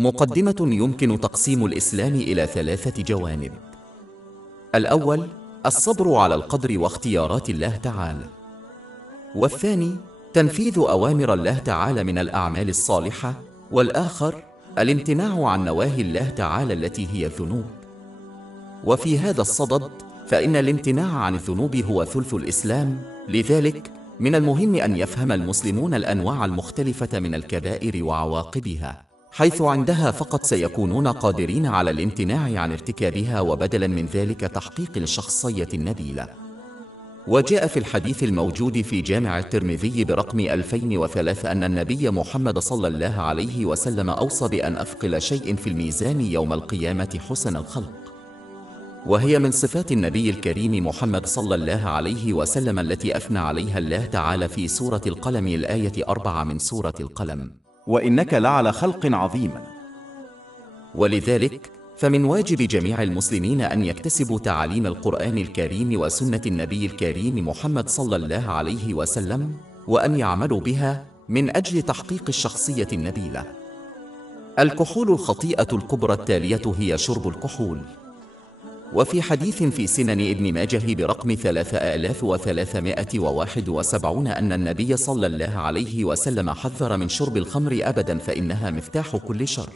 مقدمة يمكن تقسيم الإسلام إلى 3 جوانب. الأول: الصبر على القدر واختيارات الله تعالى. والثاني: تنفيذ أوامر الله تعالى من الأعمال الصالحة. والآخر: الامتناع عن نواهي الله تعالى التي هي الذنوب. وفي هذا الصدد، فإن الامتناع عن الذنوب هو ثلث الإسلام. لذلك من المهم أن يفهم المسلمون الأنواع المختلفة من الكبائر وعواقبها، حيث عندها فقط سيكونون قادرين على الامتناع عن ارتكابها، وبدلا من ذلك تحقيق الشخصية النبيلة. وجاء في الحديث الموجود في جامع الترمذي برقم 2003 أن النبي محمد صلى الله عليه وسلم أوصى بأن أثقل شيء في الميزان يوم القيامة حسن الخلق، وهي من صفات النبي الكريم محمد صلى الله عليه وسلم التي أثنى عليها الله تعالى في سورة القلم، الآية 4 من سورة القلم: وإنك لعلى خلق عظيم. ولذلك فمن واجب جميع المسلمين أن يكتسبوا تعاليم القرآن الكريم وسنة النبي الكريم محمد صلى الله عليه وسلم، وأن يعملوا بها من أجل تحقيق الشخصية النبيلة. الكحول الخطيئة الكبرى التالية هي شرب الكحول. وفي حديث في سنن ابن ماجه برقم 3371 أن النبي صلى الله عليه وسلم حذر من شرب الخمر أبدا، فإنها مفتاح كل شر.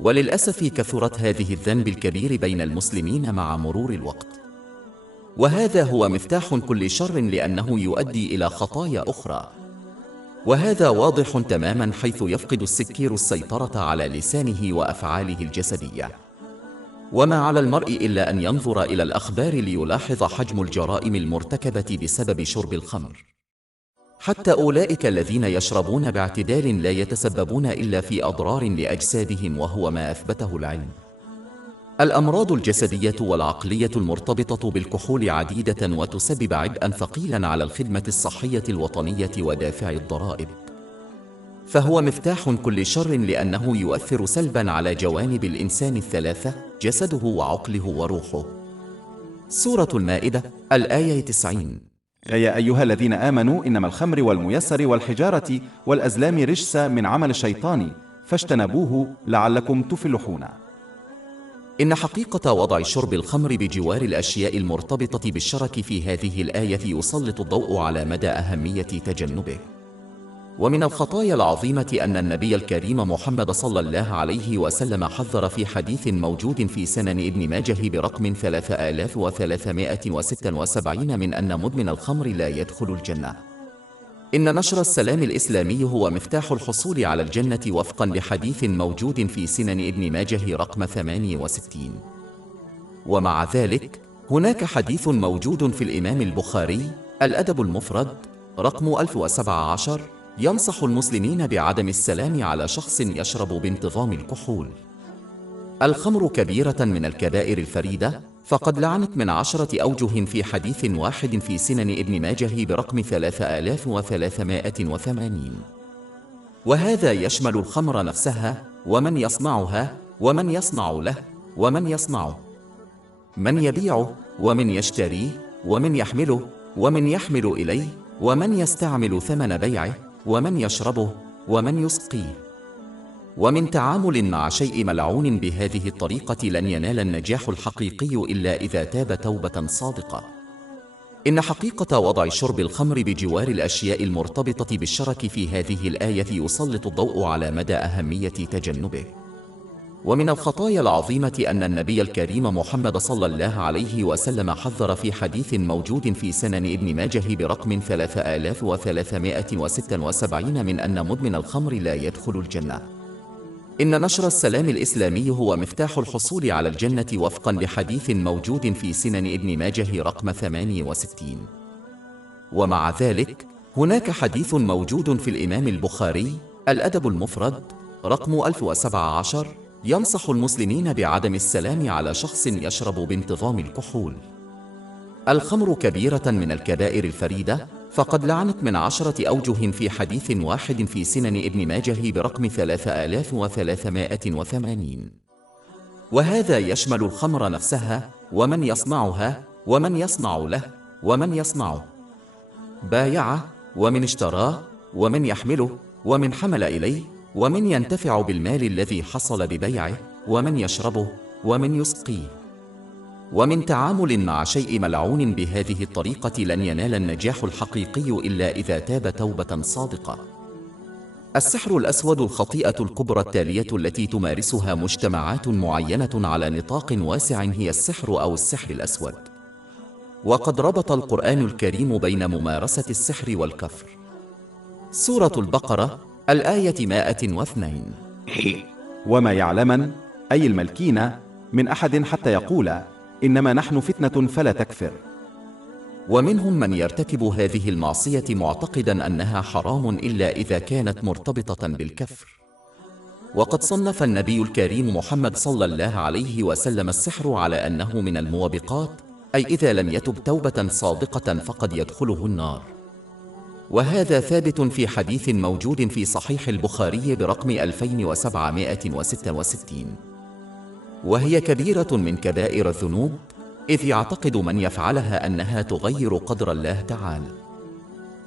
وللأسف كثرت هذه الذنب الكبير بين المسلمين مع مرور الوقت، وهذا هو مفتاح كل شر، لأنه يؤدي إلى خطايا أخرى. وهذا واضح تماما، حيث يفقد السكير السيطرة على لسانه وأفعاله الجسدية، وما على المرء إلا أن ينظر إلى الأخبار ليلاحظ حجم الجرائم المرتكبة بسبب شرب الخمر. حتى أولئك الذين يشربون باعتدال لا يتسببون إلا في أضرار لأجسادهم، وهو ما أثبته العلم. الأمراض الجسدية والعقلية المرتبطة بالكحول عديدة، وتسبب عبئا ثقيلا على الخدمة الصحية الوطنية ودافع الضرائب. فهو مفتاح كل شر، لأنه يؤثر سلبا على جوانب الإنسان الثلاثة: جسده وعقله وروحه. سورة المائدة، الآية 90: يا أيها الذين آمنوا إنما الخمر والميسر والحجارة والأزلام رجس من عمل الشيطان فاجتنبوه لعلكم تفلحون. إن حقيقة وضع شرب الخمر بجوار الأشياء المرتبطة بالشرك في هذه الآية يسلط الضوء على مدى أهمية تجنبه. ومن الخطايا العظيمة أن النبي الكريم محمد صلى الله عليه وسلم حذر في حديث موجود في سنن ابن ماجه برقم 3376 من أن مدمن الخمر لا يدخل الجنة. إن نشر السلام الإسلامي هو مفتاح الحصول على الجنة، وفقا لحديث موجود في سنن ابن ماجه رقم 68. ومع ذلك هناك حديث موجود في الإمام البخاري الأدب المفرد رقم 1017 ينصح المسلمين بعدم السلام على شخص يشرب بانتظام الكحول. الخمر كبيرة من الكبائر الفريدة، فقد لعنت من 10 أوجه في حديث واحد في سنن ابن ماجه برقم 3380. وهذا يشمل الخمر نفسها، ومن يصنعها، ومن يصنع له، ومن يصنعه، من يبيعه، ومن يشتريه، ومن يحمله، ومن يحمل إليه، ومن يستعمل ثمن بيعه، ومن يشربه، ومن يسقيه. ومن تعامل مع شيء ملعون بهذه الطريقة لن ينال النجاح الحقيقي إلا إذا تاب توبة صادقة. إن حقيقة وضع شرب الخمر بجوار الأشياء المرتبطة بالشرك في هذه الآية يسلط الضوء على مدى أهمية تجنبه. ومن الخطايا العظيمة أن النبي الكريم محمد صلى الله عليه وسلم حذر في حديث موجود في سنن ابن ماجه برقم 3376 من أن مدمن الخمر لا يدخل الجنة. إن نشر السلام الإسلامي هو مفتاح الحصول على الجنة، وفقا لحديث موجود في سنن ابن ماجه رقم 68. ومع ذلك هناك حديث موجود في الإمام البخاري الأدب المفرد رقم 1017 ينصح المسلمين بعدم السلام على شخص يشرب بانتظام الكحول. الخمر كبيرة من الكبائر الفريدة، فقد لعنت من 10 أوجه في حديث واحد في سنن ابن ماجه برقم 3380. وهذا يشمل الخمر نفسها، ومن يصنعها، ومن يصنع له، ومن يصنعه، بايعه، ومن اشتراه، ومن يحمله، ومن حمل إليه، ومن ينتفع بالمال الذي حصل ببيعه، ومن يشربه، ومن يسقيه. ومن تعامل مع شيء ملعون بهذه الطريقة لن ينال النجاح الحقيقي إلا إذا تاب توبة صادقة. السحر الأسود الخطيئة الكبرى التالية التي تمارسها مجتمعات معينة على نطاق واسع هي السحر أو السحر الأسود. وقد ربط القرآن الكريم بين ممارسة السحر والكفر. سورة البقرة الآية 102. وما يعلمن أي الملكين من أحد حتى يقول إنما نحن فتنة فلا تكفر. ومنهم من يرتكب هذه المعصية معتقدا أنها حرام إلا إذا كانت مرتبطة بالكفر. وقد صنف النبي الكريم محمد صلى الله عليه وسلم السحر على أنه من الموبقات، أي إذا لم يتب توبة صادقة فقد يدخله النار. وهذا ثابت في حديث موجود في صحيح البخاري برقم 2766. وهي كبيرة من كبائر الذنوب، إذ يعتقد من يفعلها أنها تغير قدر الله تعالى،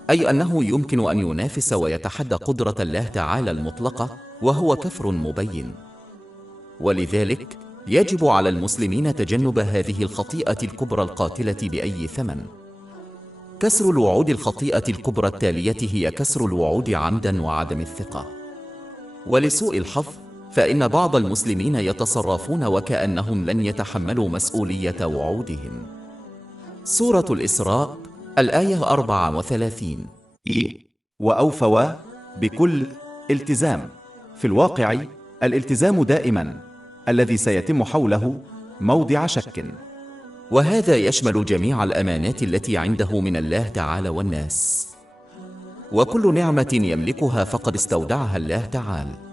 أي أنه يمكن أن ينافس ويتحدى قدرة الله تعالى المطلقة، وهو كفر مبين. ولذلك يجب على المسلمين تجنب هذه الخطيئة الكبرى القاتلة بأي ثمن. كسر الوعود الخطيئة الكبرى التالية هي كسر الوعود عمدا وعدم الثقة. ولسوء الحظ فإن بعض المسلمين يتصرفون وكأنهم لن يتحملوا مسؤولية وعودهم. سورة الإسراء الآية 34. وأوفوا بكل التزام. في الواقع الالتزام دائما الذي سيتم حوله موضع شك. وهذا يشمل جميع الأمانات التي عنده من الله تعالى والناس. وكل نعمة يملكها فقد استودعها الله تعالى.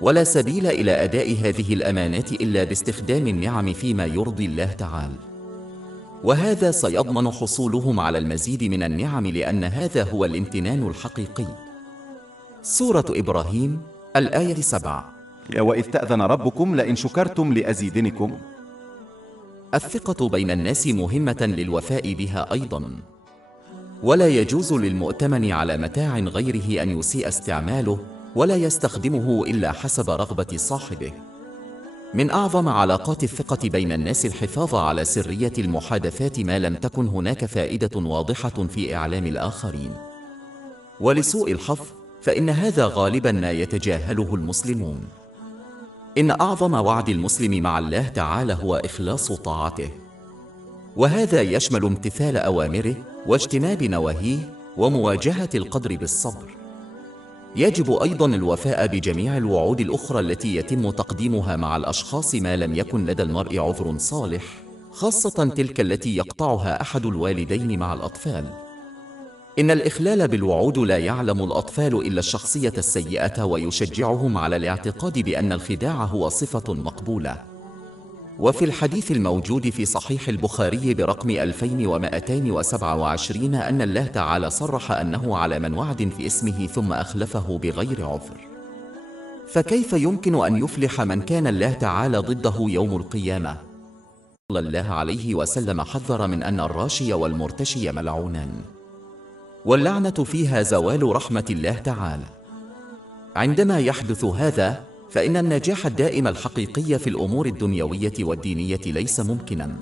ولا سبيل إلى أداء هذه الأمانات إلا باستخدام النعم فيما يرضي الله تعالى. وهذا سيضمن حصولهم على المزيد من النعم، لأن هذا هو الامتنان الحقيقي. سورة إبراهيم الآية 7. وإذ تأذن ربكم لئن شكرتم لأزيدنكم. الثقة بين الناس مهمة للوفاء بها أيضا. ولا يجوز للمؤتمن على متاع غيره أن يسيء استعماله، ولا يستخدمه إلا حسب رغبة صاحبه. من أعظم علاقات الثقة بين الناس الحفاظ على سرية المحادثات ما لم تكن هناك فائدة واضحة في إعلام الآخرين. ولسوء الحظ فإن هذا غالبا ما يتجاهله المسلمون. إن أعظم وعد المسلم مع الله تعالى هو إخلاص طاعته، وهذا يشمل امتثال أوامره واجتناب نواهيه ومواجهة القدر بالصبر. يجب أيضا الوفاء بجميع الوعود الأخرى التي يتم تقديمها مع الأشخاص ما لم يكن لدى المرء عذر صالح، خاصة تلك التي يقطعها أحد الوالدين مع الأطفال. إن الإخلال بالوعود لا يعلم الأطفال إلا الشخصية السيئة، ويشجعهم على الاعتقاد بأن الخداع هو صفة مقبولة. وفي الحديث الموجود في صحيح البخاري برقم 2227 أن الله تعالى صرح أنه على من وعد في اسمه ثم أخلفه بغير عذر. فكيف يمكن أن يفلح من كان الله تعالى ضده يوم القيامة؟ صلى الله عليه وسلم حذر من أن الراشي والمرتشي ملعونان، واللعنة فيها زوال رحمة الله تعالى. عندما يحدث هذا فإن النجاح الدائم الحقيقي في الأمور الدنيوية والدينية ليس ممكنا.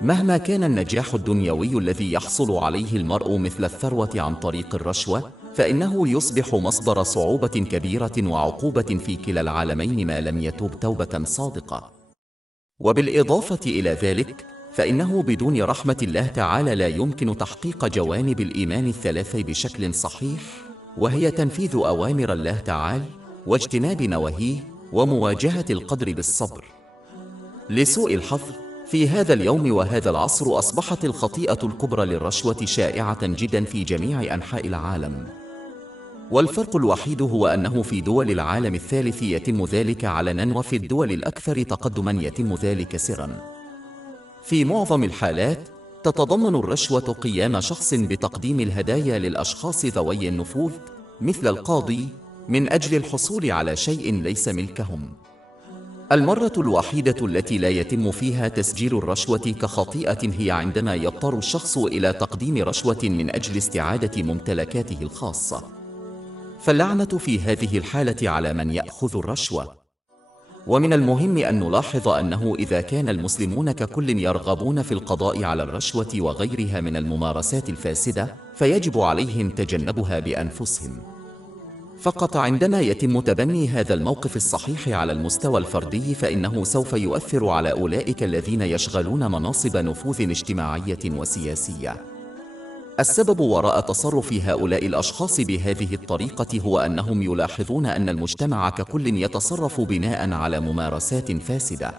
مهما كان النجاح الدنيوي الذي يحصل عليه المرء مثل الثروة عن طريق الرشوة، فإنه يصبح مصدر صعوبة كبيرة وعقوبة في كلا العالمين ما لم يتوب توبة صادقة. وبالإضافة إلى ذلك فإنه بدون رحمة الله تعالى لا يمكن تحقيق جوانب الإيمان الثلاث بشكل صحيح، وهي تنفيذ أوامر الله تعالى واجتناب نواهيه ومواجهة القدر بالصبر. لسوء الحظ في هذا اليوم وهذا العصر أصبحت الخطيئة الكبرى للرشوة شائعة جدا في جميع أنحاء العالم. والفرق الوحيد هو أنه في دول العالم الثالث يتم ذلك علنا، وفي الدول الأكثر تقدما يتم ذلك سرا. في معظم الحالات تتضمن الرشوة قيام شخص بتقديم الهدايا للأشخاص ذوي النفوذ مثل القاضي من أجل الحصول على شيء ليس ملكهم. المرة الوحيدة التي لا يتم فيها تسجيل الرشوة كخطيئة هي عندما يضطر الشخص إلى تقديم رشوة من أجل استعادة ممتلكاته الخاصة. فاللعنة في هذه الحالة على من يأخذ الرشوة. ومن المهم أن نلاحظ أنه إذا كان المسلمون ككل يرغبون في القضاء على الرشوة وغيرها من الممارسات الفاسدة، فيجب عليهم تجنبها بأنفسهم. فقط عندما يتم تبني هذا الموقف الصحيح على المستوى الفردي، فإنه سوف يؤثر على أولئك الذين يشغلون مناصب نفوذ اجتماعية وسياسية. السبب وراء تصرف هؤلاء الأشخاص بهذه الطريقة هو أنهم يلاحظون أن المجتمع ككل يتصرف بناء على ممارسات فاسدة.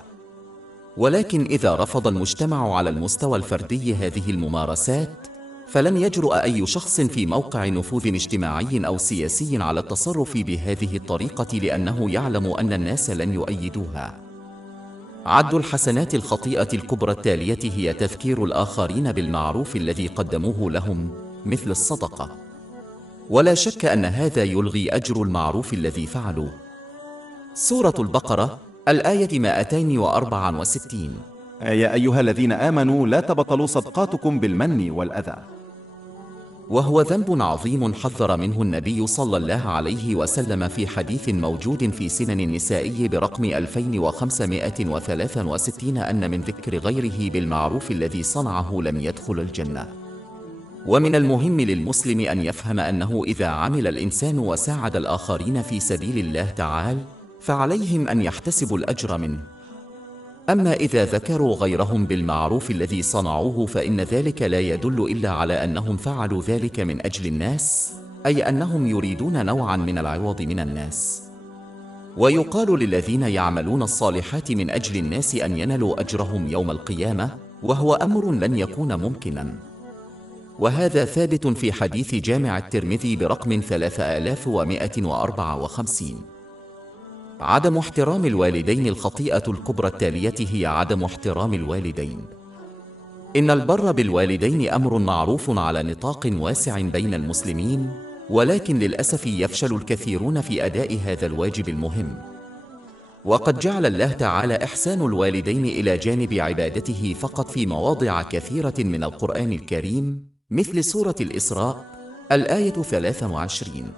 ولكن إذا رفض المجتمع على المستوى الفردي هذه الممارسات، فلن يجرؤ أي شخص في موقع نفوذ اجتماعي أو سياسي على التصرف بهذه الطريقة، لأنه يعلم أن الناس لن يؤيدوها. عد الحسنات الخطيئة الكبرى التالية هي تذكير الآخرين بالمعروف الذي قدموه لهم، مثل الصدقة. ولا شك أن هذا يلغي أجر المعروف الذي فعلوه. سورة البقرة الآية 264. يا أيها الذين آمنوا لا تبطلوا صدقاتكم بالمن والأذى. وهو ذنب عظيم حذر منه النبي صلى الله عليه وسلم في حديث موجود في سنن النسائي برقم 2563 أن من ذكر غيره بالمعروف الذي صنعه لم يدخل الجنة. ومن المهم للمسلم أن يفهم أنه إذا عمل الإنسان وساعد الآخرين في سبيل الله تعالى، فعليهم أن يحتسبوا الأجر منه. أما إذا ذكروا غيرهم بالمعروف الذي صنعوه، فإن ذلك لا يدل إلا على أنهم فعلوا ذلك من أجل الناس، أي أنهم يريدون نوعا من العوض من الناس. ويقال للذين يعملون الصالحات من أجل الناس أن ينالوا أجرهم يوم القيامة، وهو أمر لن يكون ممكنا. وهذا ثابت في حديث جامع الترمذي برقم 3154. عدم احترام الوالدين. الخطيئة الكبرى التالية هي عدم احترام الوالدين. إن البر بالوالدين أمر معروف على نطاق واسع بين المسلمين، ولكن للأسف يفشل الكثيرون في أداء هذا الواجب المهم. وقد جعل الله تعالى إحسان الوالدين إلى جانب عبادته فقط في مواضع كثيرة من القرآن الكريم، مثل سورة الإسراء الآية 23.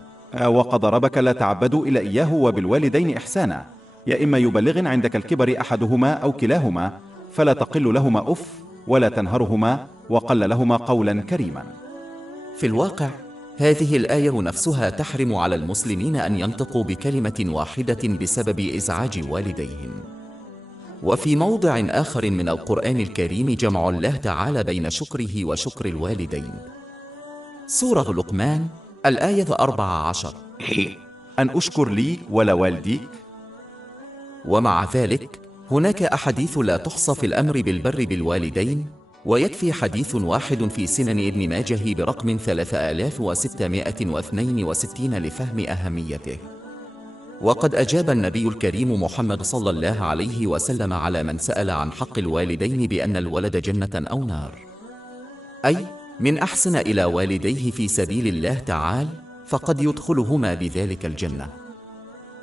وقد ربك لا تعبدوا إلا إياه وبالوالدين إحسانا، يا إما يبلغن عندك الكبر أحدهما أو كلاهما فلا تقل لهما أف ولا تنهرهما وقل لهما قولا كريما. في الواقع هذه الآية نفسها تحرم على المسلمين أن ينطقوا بكلمة واحدة بسبب إزعاج والديهم. وفي موضع آخر من القرآن الكريم جمع الله تعالى بين شكره وشكر الوالدين. سورة لقمان الآية 14. أن أشكر لي ولوالديك. ومع ذلك هناك أحاديث لا تحصى في الأمر بالبر بالوالدين، ويكفي حديث واحد في سنن ابن ماجه برقم 3662 لفهم أهميته. وقد أجاب النبي الكريم محمد صلى الله عليه وسلم على من سأل عن حق الوالدين بأن الولد جنة أو نار، أي من أحسن إلى والديه في سبيل الله تعالى فقد يدخلهما بذلك الجنة،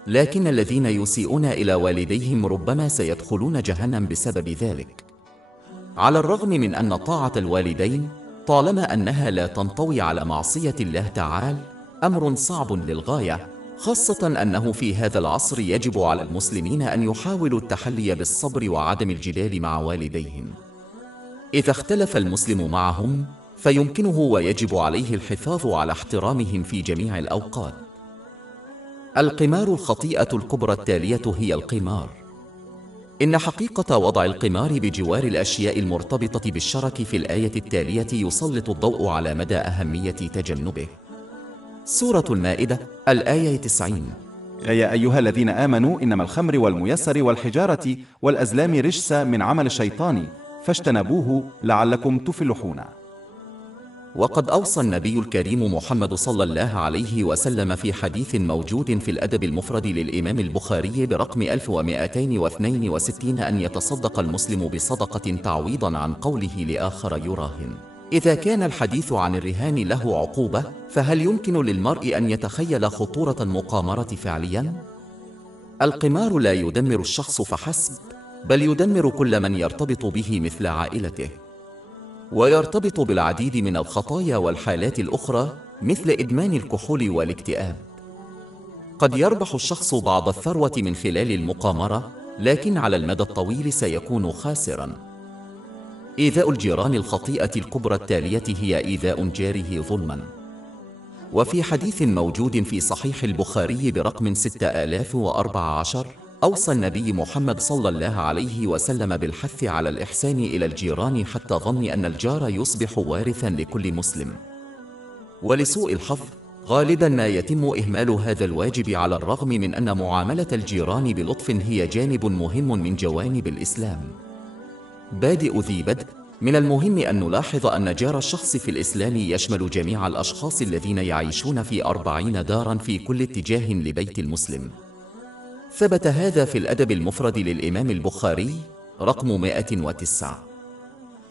لكن الذين يسيئون إلى والديهم ربما سيدخلون جهنم بسبب ذلك. على الرغم من أن طاعة الوالدين طالما أنها لا تنطوي على معصية الله تعالى أمر صعب للغاية، خاصة أنه في هذا العصر يجب على المسلمين أن يحاولوا التحلي بالصبر وعدم الجدال مع والديهم. إذا اختلف المسلم معهم فيمكنه ويجب عليه الحفاظ على احترامهم في جميع الأوقات. القمار. الخطيئة الكبرى التالية هي القمار. إن حقيقة وضع القمار بجوار الأشياء المرتبطة بالشرك في الآية التالية يسلط الضوء على مدى أهمية تجنبه. سورة المائدة الآية 90. يا أيها الذين آمنوا إنما الخمر والميسر والحجارة والأزلام رجس من عمل الشيطان فاجتنبوه لعلكم تفلحون. وقد أوصى النبي الكريم محمد صلى الله عليه وسلم في حديث موجود في الأدب المفرد للإمام البخاري برقم 1262 أن يتصدق المسلم بصدقة تعويضا عن قوله لآخر يراهن. إذا كان الحديث عن الرهان له عقوبة، فهل يمكن للمرء أن يتخيل خطورة المقامرة فعليا؟ القمار لا يدمر الشخص فحسب، بل يدمر كل من يرتبط به مثل عائلته، ويرتبط بالعديد من الخطايا والحالات الأخرى مثل إدمان الكحول والاكتئاب. قد يربح الشخص بعض الثروة من خلال المقامرة، لكن على المدى الطويل سيكون خاسراً. إيذاء الجيران. الخطيئة الكبرى التالية هي إيذاء جاره ظلماً. وفي حديث موجود في صحيح البخاري برقم 6014 أوصى النبي محمد صلى الله عليه وسلم بالحث على الإحسان إلى الجيران حتى ظن أن الجار يصبح وارثاً لكل مسلم. ولسوء الحظ غالباً ما يتم إهمال هذا الواجب، على الرغم من أن معاملة الجيران بلطف هي جانب مهم من جوانب الإسلام. بادئ ذي بدء. من المهم أن نلاحظ أن جار الشخص في الإسلام يشمل جميع الأشخاص الذين يعيشون في 40 داراً في كل اتجاه لبيت المسلم. ثبت هذا في الأدب المفرد للإمام البخاري رقم 109.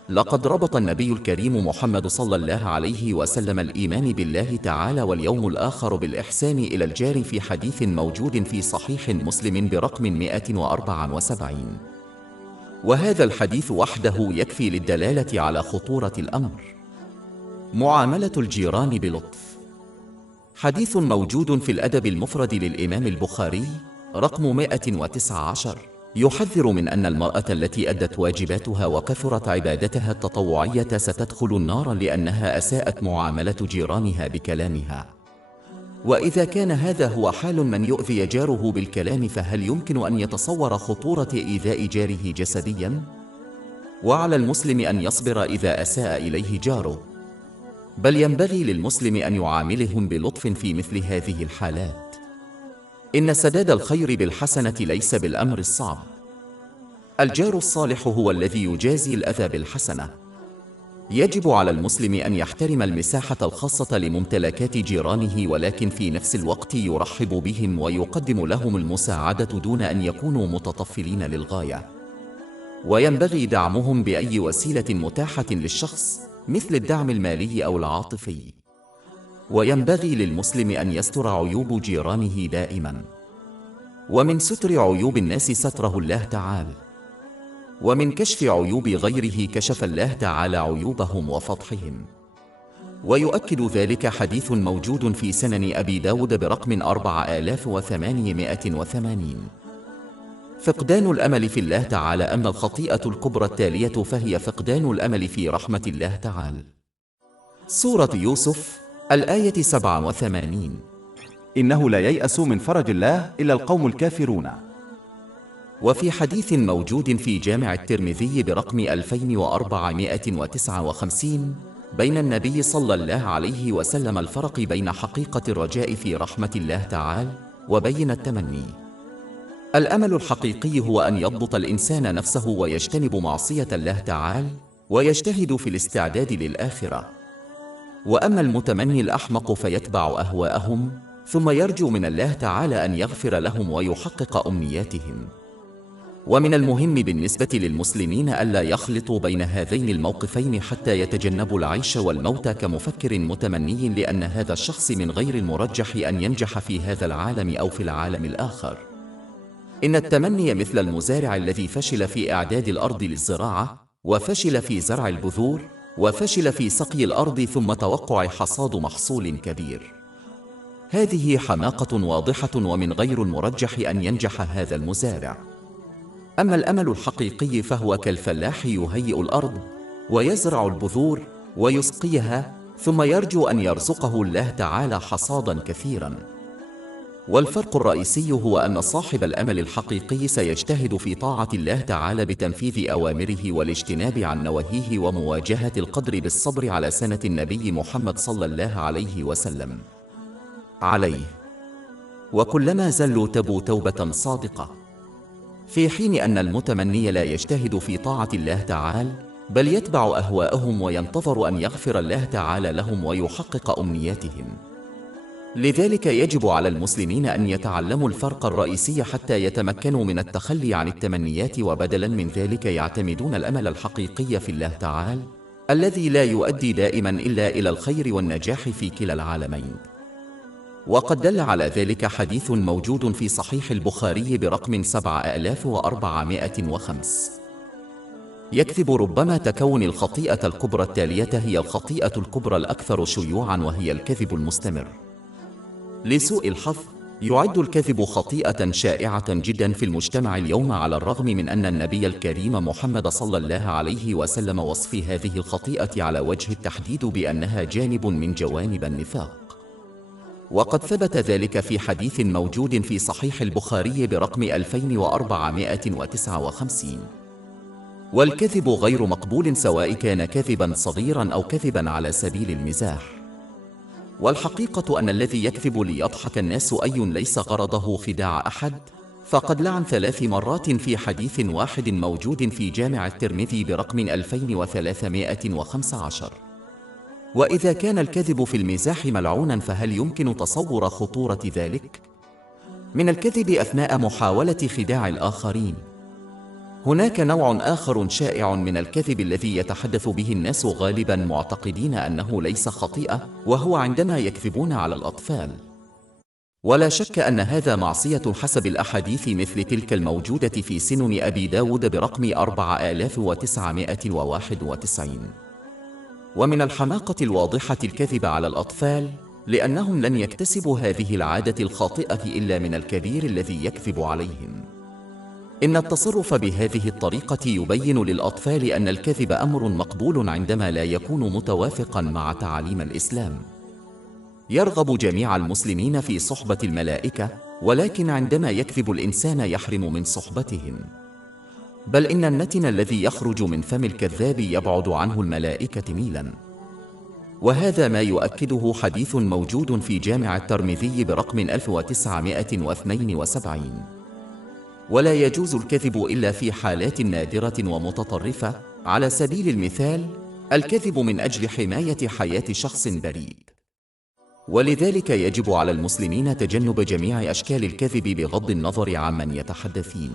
لقد ربط النبي الكريم محمد صلى الله عليه وسلم الإيمان بالله تعالى واليوم الآخر بالإحسان إلى الجار في حديث موجود في صحيح مسلم برقم 174. وهذا الحديث وحده يكفي للدلالة على خطورة الأمر. معاملة الجيران بلطف. حديث موجود في الأدب المفرد للإمام البخاري رقم 119 يحذر من أن المرأة التي أدت واجباتها وكثرت عبادتها التطوعية ستدخل النار لأنها أساءت معاملة جيرانها بكلامها. وإذا كان هذا هو حال من يؤذي جاره بالكلام، فهل يمكن أن يتصور خطورة إيذاء جاره جسدياً؟ وعلى المسلم أن يصبر إذا أساء إليه جاره، بل ينبغي للمسلم أن يعاملهم بلطف في مثل هذه الحالات. إن سداد الخير بالحسنة ليس بالأمر الصعب. الجار الصالح هو الذي يجازي الأذى بالحسنة. يجب على المسلم أن يحترم المساحة الخاصة لممتلكات جيرانه، ولكن في نفس الوقت يرحب بهم ويقدم لهم المساعدة دون أن يكونوا متطفلين للغاية. وينبغي دعمهم بأي وسيلة متاحة للشخص، مثل الدعم المالي أو العاطفي. وينبغي للمسلم أن يستر عيوب جيرانه دائما. ومن ستر عيوب الناس ستره الله تعالى، ومن كشف عيوب غيره كشف الله تعالى عيوبهم وفضحهم. ويؤكد ذلك حديث موجود في سنن أبي داود برقم 4880. فقدان الأمل في الله تعالى. أما الخطيئة الكبرى التالية فهي فقدان الأمل في رحمة الله تعالى. سورة يوسف الآية 87. إنه لا ييأس من فرج الله إلا القوم الكافرون. وفي حديث موجود في جامع الترمذي برقم 2459 بين النبي صلى الله عليه وسلم الفرق بين حقيقة الرجاء في رحمة الله تعالى وبين التمني. الأمل الحقيقي هو أن يضبط الإنسان نفسه ويجتنب معصية الله تعالى ويجتهد في الاستعداد للآخرة. وأما المتمني الأحمق فيتبع أهواءهم ثم يرجو من الله تعالى أن يغفر لهم ويحقق أمنياتهم. ومن المهم بالنسبة للمسلمين ألا يخلطوا بين هذين الموقفين حتى يتجنبوا العيش والموت كمفكر متمني، لأن هذا الشخص من غير المرجح أن ينجح في هذا العالم أو في العالم الآخر. إن التمني مثل المزارع الذي فشل في إعداد الأرض للزراعة، وفشل في زرع البذور، وفشل في سقي الأرض، ثم توقع حصاد محصول كبير. هذه حماقة واضحة، ومن غير المرجح أن ينجح هذا المزارع. أما الأمل الحقيقي فهو كالفلاح يهيئ الأرض ويزرع البذور ويسقيها، ثم يرجو أن يرزقه الله تعالى حصادا كثيرا. والفرق الرئيسي هو أن صاحب الأمل الحقيقي سيجتهد في طاعة الله تعالى بتنفيذ أوامره والاجتناب عن نواهيه ومواجهة القدر بالصبر على سنة النبي محمد صلى الله عليه وسلم عليه. وكلما زلوا تبوا توبة صادقة. في حين أن المتمني لا يجتهد في طاعة الله تعالى، بل يتبع أهواءهم وينتظر أن يغفر الله تعالى لهم ويحقق أمنياتهم. لذلك يجب على المسلمين أن يتعلموا الفرق الرئيسي حتى يتمكنوا من التخلي عن التمنيات، وبدلا من ذلك يعتمدون الأمل الحقيقي في الله تعالى الذي لا يؤدي دائما إلا إلى الخير والنجاح في كلا العالمين. وقد دل على ذلك حديث موجود في صحيح البخاري برقم 7405. يكذب. ربما تكون الخطيئة الكبرى التالية هي الخطيئة الكبرى الأكثر شيوعا، وهي الكذب المستمر. لسوء الحظ يعد الكذب خطيئة شائعة جدا في المجتمع اليوم، على الرغم من أن النبي الكريم محمد صلى الله عليه وسلم وصف هذه الخطيئة على وجه التحديد بأنها جانب من جوانب النفاق. وقد ثبت ذلك في حديث موجود في صحيح البخاري برقم 2459. والكذب غير مقبول سواء كان كذبا صغيرا أو كذبا على سبيل المزاح. والحقيقة أن الذي يكذب ليضحك الناس ليس غرضه خداع أحد، فقد لعن 3 مرات في حديث واحد موجود في جامع الترمذي برقم 2315. وإذا كان الكذب في المزاح ملعونا، فهل يمكن تصور خطورة ذلك؟ من الكذب أثناء محاولة خداع الآخرين. هناك نوع آخر شائع من الكذب الذي يتحدث به الناس غالبا معتقدين أنه ليس خطيئة، وهو عندما يكذبون على الأطفال. ولا شك أن هذا معصية حسب الأحاديث مثل تلك الموجودة في سنن أبي داود برقم 4991. ومن الحماقة الواضحة الكذب على الأطفال، لأنهم لن يكتسبوا هذه العادة الخاطئة إلا من الكبير الذي يكذب عليهم. إن التصرف بهذه الطريقة يبين للأطفال أن الكذب أمر مقبول عندما لا يكون متوافقا مع تعاليم الإسلام. يرغب جميع المسلمين في صحبة الملائكة، ولكن عندما يكذب الإنسان يحرم من صحبتهم. بل إن النتن الذي يخرج من فم الكذاب يبعد عنه الملائكة ميلا. وهذا ما يؤكده حديث موجود في جامع الترمذي برقم 1972. ولا يجوز الكذب إلا في حالات نادرة ومتطرفة، على سبيل المثال الكذب من أجل حماية حياة شخص بريء. ولذلك يجب على المسلمين تجنب جميع أشكال الكذب بغض النظر عمن يتحدثين.